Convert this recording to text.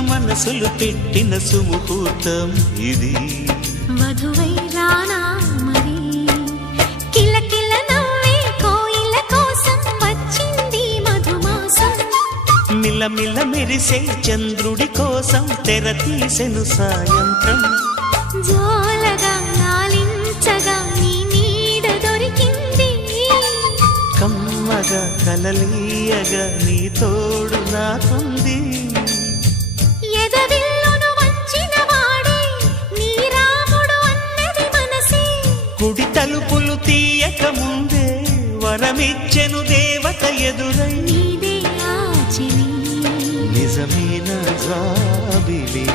మనసులు పెట్టిన సుముహూర్తం ఇది. వధువై రానా మరి కిలకిల నవ్వే కోయిల కోసం వచ్చింది మధుమాసం. మిలమిల మెరిసే చంద్రుడి కోసం తెర తీసెను సాయంత్రం. జోలగా నీ నీడ దొరికింది. కమ్మగా కలలీయగా నీ తోడు మనసే. కుడి తలుపులు తీయక ముందే వరమిచ్చెను దేవత ఎదురై. నిజమైన జాబిలి